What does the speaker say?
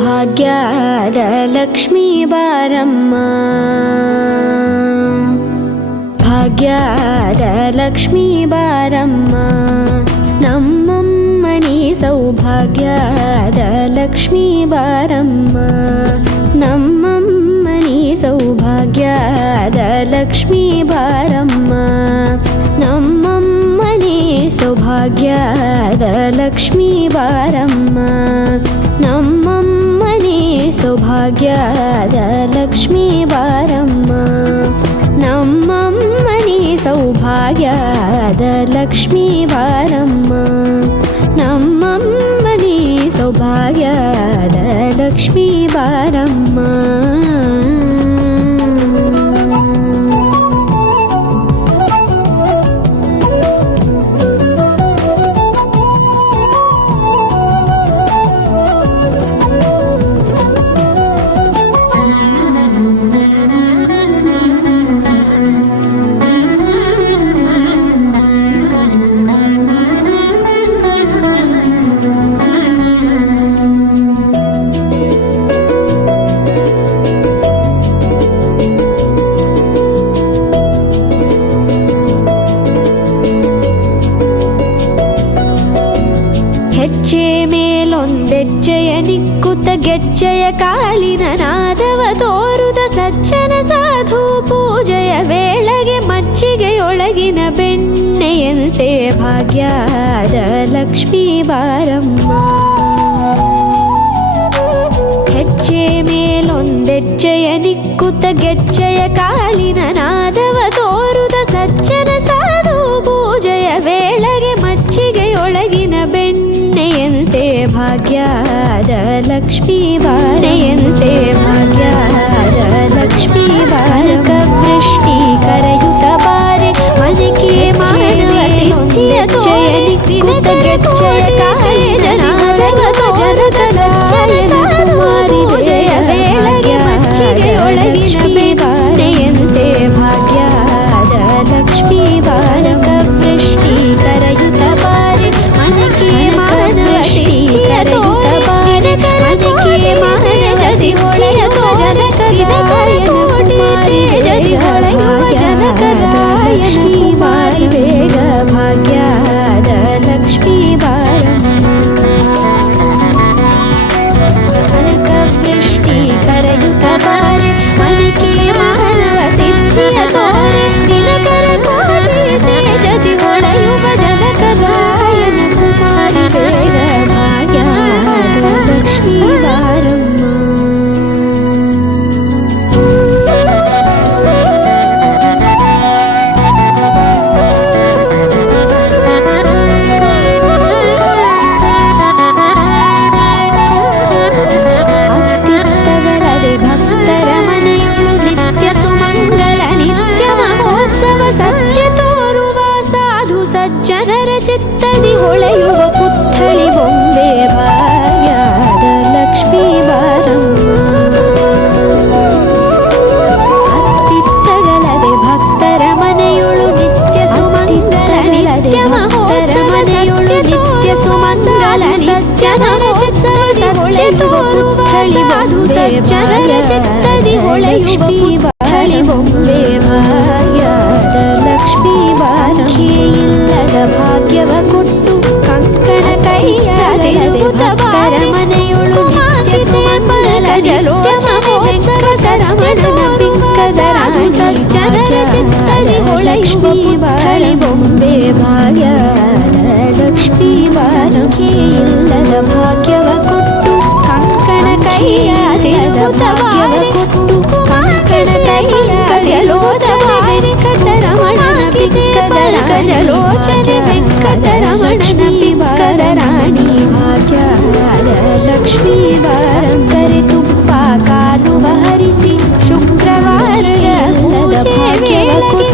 ಭಾಗ್ಯದ ಲಕ್ಷ್ಮೀ ಬಾರಮ್ಮ, ಭಾಗ್ಯದ ಲಕ್ಷ್ಮೀ ಬಾರಮ್ಮ, ನಮ್ಮಮ್ಮನಿ ಸೌಭಾಗ್ಯದ ಲಕ್ಷ್ಮೀ ಬಾರಮ್ಮ, ನಮ್ಮಮ್ಮನಿ ಸೌಭಾಗ್ಯದ ಲಕ್ಷ್ಮೀ ಬಾರಮ್ಮ, ನಮ್ಮಮ್ಮನಿ ಸೌಭಾಗ್ಯದ ಲಕ್ಷ್ಮೀ ಬಾರಮ್ಮ, ನಮ್ಮಮ್ಮನಿ ಸೌಭಾಗ್ಯದ ಲಕ್ಷ್ಮೀ ಬಾರಮ್ಮ, ನಮ್ಮಮ್ಮನಿ ಸೌಭಾಗ್ಯದ ಲಕ್ಷ್ಮೀ ಬಾರಮ್ಮ, ನಮ್ಮಮ್ಮನಿ ಸೌಭಾಗ್ಯದ ಲಕ್ಷ್ಮೀ ಬಾರಮ್ಮ. ಹೆಜ್ಜೆ ಮೇಲೊಂದೆಜ್ಜೆಯ ನಿಕ್ಕುತ್ತ ಗೆಜ್ಜೆಯ ಕಾಲಿನ ನಾದವ ತೋರುದ ಸಜ್ಜನ ಸಾಧು ಪೂಜೆಯ ವೇಳೆಗೆ ಮಜ್ಜಿಗೆಯೊಳಗಿನ ಬೆಣ್ಣೆಯಂತೆ ಭಾಗ್ಯದ ಲಕ್ಷ್ಮೀ ಬಾರಮ್ಮ, ಹೆಜ್ಜೆ ಮೇಲೊಂದೆಜ್ಜೆಯ ನಿಕ್ಕುತ್ತ ಗೆಜ್ಜೆಯ ಕಾಲಿನ ನಾದವ ತೋರುದ ಸಜ್ಜನ ಸಾಧು ಪೂಜೆಯ ವೇಳೆಗೆ ಮಜ್ಜಿಗೆಯೊಳಗಿನ ಬೆಣ್ಣೆಯಂತೆ ಭಾಗ್ಯದ ಲಕ್ಷ್ಮೀ ಬಾರೆಯಂತೆ ಭಾಗ್ಯದ ಲಕ್ಷ್ಮೀ ಬಾರಕ ವೃಷ್ಟಿ ಕರೆಯುತ್ತ ಬಾರೆ ಮನಕೆ ಮಾನವ ಸಿದ್ಧಿಯ ಜಯ ನಿಕ್ಕುತ್ತ ಗೆಜ್ಜೆಯ ಕಾಲಿನ ನಾದವ ತೋರುದ ಸಜ್ಜನ ಕುಮಾರಿ ಜಯ ವೇಳೆಗೆ ಮಜ್ಜಿಗೆಯೊಳಗಿನ ಬೆಣ್ಣೆಯಂತೆ ಭಾಗ್ಯದ ಲಕ್ಷ್ಮೀ ಬಾರಕ ವೃಷ್ಟಿ ಕರೆಯುತ್ತ ಬಾರೆ ಮನಕೆ ಮಾನವ ಸಿದ್ಧಿಯ ಕರೆಯುತ್ತ ಬಾರೆ ಮನಕೆ ಮಾನವ ಸಿದ್ಧಿಯ ಜನಕರಾಯನ ಕುಮಾರಿ ಜಯ ಲಕ್ಷ್ಮೀ ಬಾರಿ ಬೇಗ ಭಾಗ್ಯದ ಲಕ್ಷ್ಮೀ ಬಾರಮ್ಮ, ಮನಕ ವೃಷ್ಟಿ ಕರೆಯುತ್ತ ಬಾರೆ ಮನಕೆ ಮಾನವ ಸಿದ್ಧಿಯ ತೋರೆ ದಿನಕರ ಕೋಟಿ ತೇಜದಿ ಹೊಳೆಯುವ ಜನಕರಾಯನ ಕುಮಾರಿ ಬೇಗ ಭಾಗ್ಯದ ಲಕ್ಷ್ಮೀ ಬಾರಮ್ಮ. ಅತ್ತಿತ್ತಗಳದೆ ಭಕ್ತರ ಮನೆಯೊಳು ನಿತ್ಯ ಸುಮಂಗಲ ನಿತ್ಯ ಮಹೋತ್ಸವ ಸತ್ಯ ತೋರುವ ಸಾಧು ಸಜ್ಜನರ ಚಿತ್ತದಿ ಹೊಳೆಯುವ ಪುತ್ಥಳಿ ಬೊಂಬೆ ಭಾಗ್ಯದ ಲಕ್ಷ್ಮೀ ಬಾರಮ್ಮ, ಅತ್ತಿತ್ತಗಳದೆ ಭಕ್ತರ ಮನೆಯೊಳು ನಿತ್ಯ ಸುಮಂಗಲ ನಿತ್ಯ ಮಹೋತ್ಸವ ಮನೆಯೊಳು ನಿತ್ಯ ಸುಮಂಗಲ ಸಜ್ಜನರ ಚಿತ್ತದಿ ಹೊಳೆಯುವ ಪುತ್ಥಳಿ ಬೊಂಬೆ ಸಜ್ಜನರ ಚಿತ್ತದಿ ಹೊಳೆಯುವ ಪುತ್ಥಳಿ ಬೊಂಬೆ ಭಾಗ್ಯದ ಲಕ್ಷ್ಮೀ ಬಾರಮ್ಮ, ಇಲ್ಲದ ಭಾಗ್ಯವ ಕೊಟ್ಟು ಕಂಕಣ ಕೈಯಾದಿರುವುದ ಭಕ್ತರ ಮನೆಯೊಳು ನಿತ್ಯ ಸುಮಂಗಲ ಜಲೋಚ ಮಹೋತ್ಸವ ಸರಮಣನ ಬಿಕ್ಕದ ರಾಜು ಸಜ್ಜನರ ಚಿತ್ತದಿ ಹೊಳೆಯುವ ಪುತ್ಥಳಿ ಬೊಂಬೆ ಭಾಗ್ಯದ ಲಕ್ಷ್ಮೀ ಬಾರಮ್ಮ, ಇಲ್ಲದ ಭಾಗ್ಯವ ಕೊಟ್ಟು ಕಂಕಣ ಕೈಯಾದಿರುವುದ ಭಾಗ್ಯವ ಕೊಟ್ಟು ಕಂಕಣ ಕೈಯಾದಿಲೋಚನೆ ವೆಂಕಟರಮಣನ ಬಿಕ್ಕದ ಗಜಲೋಚನೆ ವೆಂಕಟರಮಣನ ಬಿಕ್ಕದ ರಾಣಿ ಭಾಗ್ಯದ ಲಕ್ಷ್ಮೀ ಬಾರಮ್ಮ, ಕರೆ ತುಪ್ಪ ಕಾಲು ಹರಿಸಿ ಶುಕ್ರವಾರದ ಪೂಜೆ ವೇಳೆಗೆ